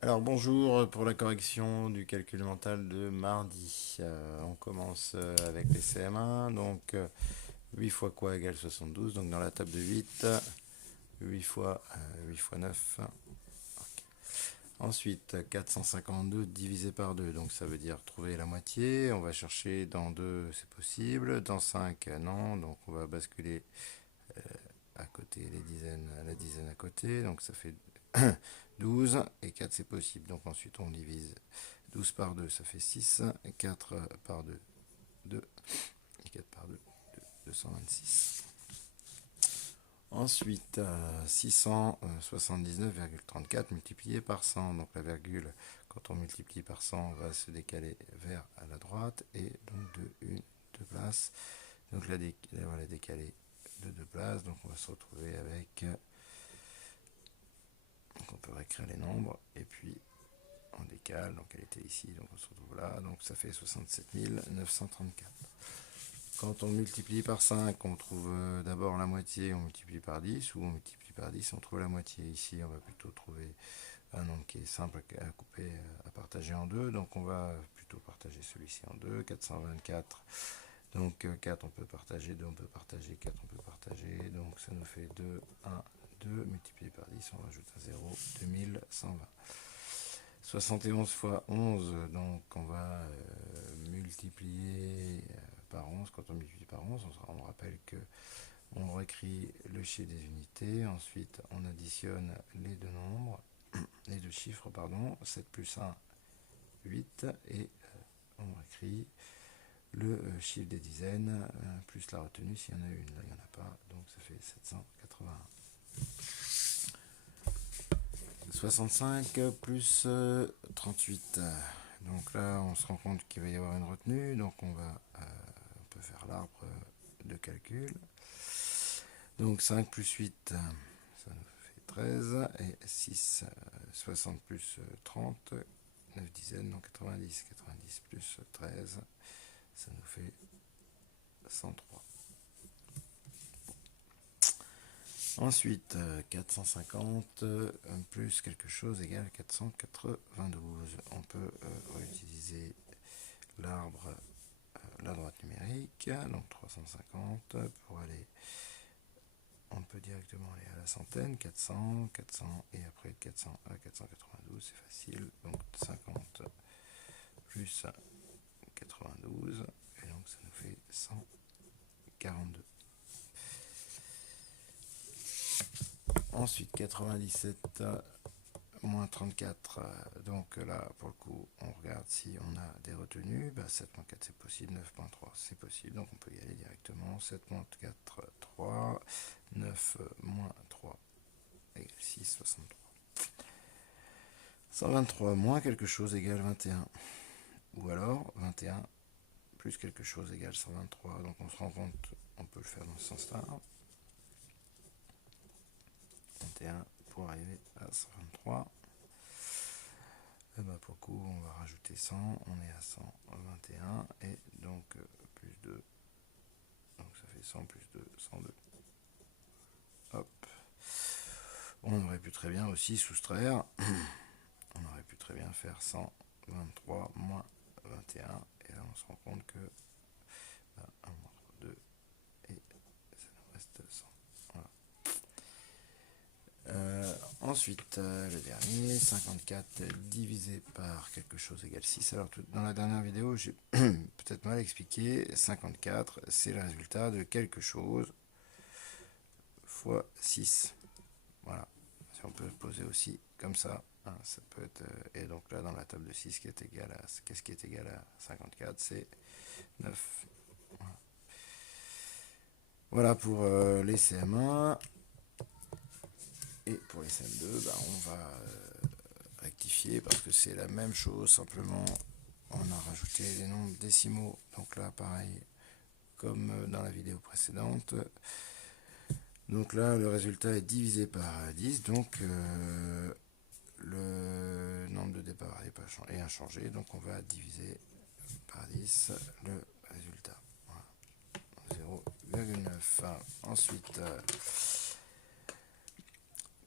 Alors bonjour pour la correction du calcul mental de mardi. On commence avec les CM1. Donc 8 fois quoi égale 72. Donc dans la table de 8, 8 fois, 8 fois 9. Ok. Ensuite 452 divisé par 2. Donc ça veut dire trouver la moitié. On va chercher dans 2, c'est possible. Dans 5, non. Donc on va basculer à côté les dizaines, la dizaine à côté. Donc ça fait 12 et 4 c'est possible. Donc ensuite on divise 12 par 2, ça fait 6. 4 par 2, 2. Et 4 par 2, 226. Ensuite, 679,34 multiplié par 100. Donc la virgule, quand on multiplie par 100, va se décaler vers à la droite. Et donc de 2 places. Donc la voilà, décalée de 2 places. Donc on va se retrouver avec... Donc on peut réécrire les nombres. Et puis on décale. Donc elle était ici. Donc on se retrouve là. Donc ça fait 67 934. Quand on multiplie par 5, on trouve d'abord la moitié, on multiplie par 10, ou on multiplie par 10, on trouve la moitié. Ici, on va plutôt trouver un nombre qui est simple à couper, à partager en deux. Donc on va plutôt partager celui-ci en deux. 424. Donc 4, on peut partager, 2, on peut partager, 4, on peut partager. Donc ça nous fait 2, 1, 2, multiplié par 10, on rajoute un 0, 2120. 71 fois 11, donc on va multiplier par 11. Quand on multiplie par 11, on rappelle que on réécrit le chiffre des unités, ensuite on additionne les deux nombres, les deux chiffres, pardon, 7 plus 1, 8, et on réécrit le chiffre des dizaines, plus la retenue s'il y en a une, là il n'y en a pas, donc ça fait 781. 65 plus 38. Donc là, on se rend compte qu'il va y avoir une retenue. Donc on peut faire l'arbre de calcul. Donc 5 plus 8, ça nous fait 13. Et 6, 60 plus 30, 9 dizaines, donc 90. 90 plus 13, ça nous fait 103. Ensuite, 450 plus quelque chose égale 492. On peut réutiliser l'arbre, la droite numérique, donc 350 pour aller, on peut directement aller à la centaine, 400, 400 et après 400 à 492, c'est facile, donc 50 plus 92 et donc ça nous fait 142. Ensuite 97 moins 34, donc là pour le coup on regarde si on a des retenues, 7 moins 4 c'est possible, 9 moins 3 c'est possible, donc on peut y aller directement. 7 moins 4, 3, 9 moins 3 égale 6, 63. 123 moins quelque chose égale 21, ou alors 21 plus quelque chose égale 123, donc on se rend compte, on peut le faire dans ce sens-là. 21 pour arriver à 123. Pour le coup, on va rajouter 100, on est à 121, et donc plus 2, donc ça fait 100 plus 2, 102. Hop. On aurait pu très bien aussi soustraire, on aurait pu très bien faire 123 moins 21, et là on se rend compte que 1 moins 3, 2, et ça nous reste 100. Voilà. Ensuite, le dernier, 54 divisé par quelque chose égale 6. Alors, dans la dernière vidéo, j'ai peut-être mal expliqué. 54, c'est le résultat de quelque chose fois 6. Voilà. Si on peut poser aussi comme ça, hein, ça peut être. Et donc là, dans la table de 6, qu'est-ce qui est égal à 54? C'est 9. Voilà, voilà pour les CM1. Et pour les CM2, on va rectifier parce que c'est la même chose, simplement on a rajouté les nombres décimaux. Donc là, pareil, comme dans la vidéo précédente. Donc là, le résultat est divisé par 10, donc le nombre de départ est inchangé, donc on va diviser par 10 le résultat. Voilà. 0,9. Ensuite,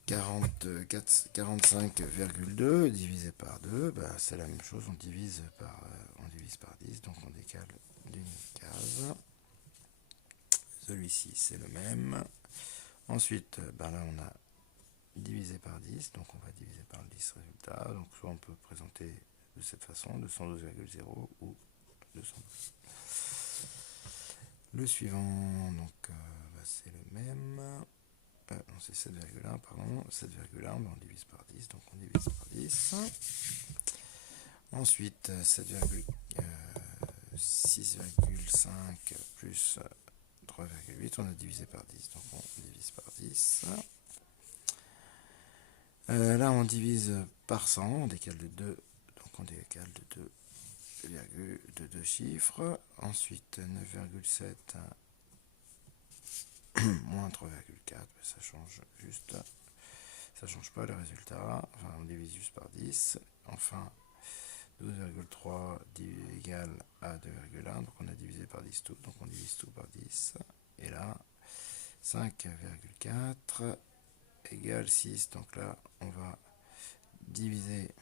45,2 divisé par 2, bah, c'est la même chose, on divise par 10, donc on décale d'une case. Celui-ci, c'est le même. Ensuite, bah, là, on a divisé par 10, donc on va diviser par le 10 résultat. Donc soit on peut présenter de cette façon, 212,0 ou 212. Le suivant, donc bah, c'est le même. Non, c'est 7,1, pardon. 7,1, mais on divise par 10, donc on divise par 10. Ensuite, 6,5 plus 3,8, on a divisé par 10, donc on divise par 10. Là, on divise par 100, on décale de 2, donc on décale de 2 chiffres. Ensuite, 9,7 moins 3,4, ça change juste, ça change pas le résultat, enfin on divise juste par 10. Enfin, 12,3 égale à 2,1, donc on a divisé par 10 tout, donc on divise tout par 10. Et là, 5,4 égale 6, donc là on va diviser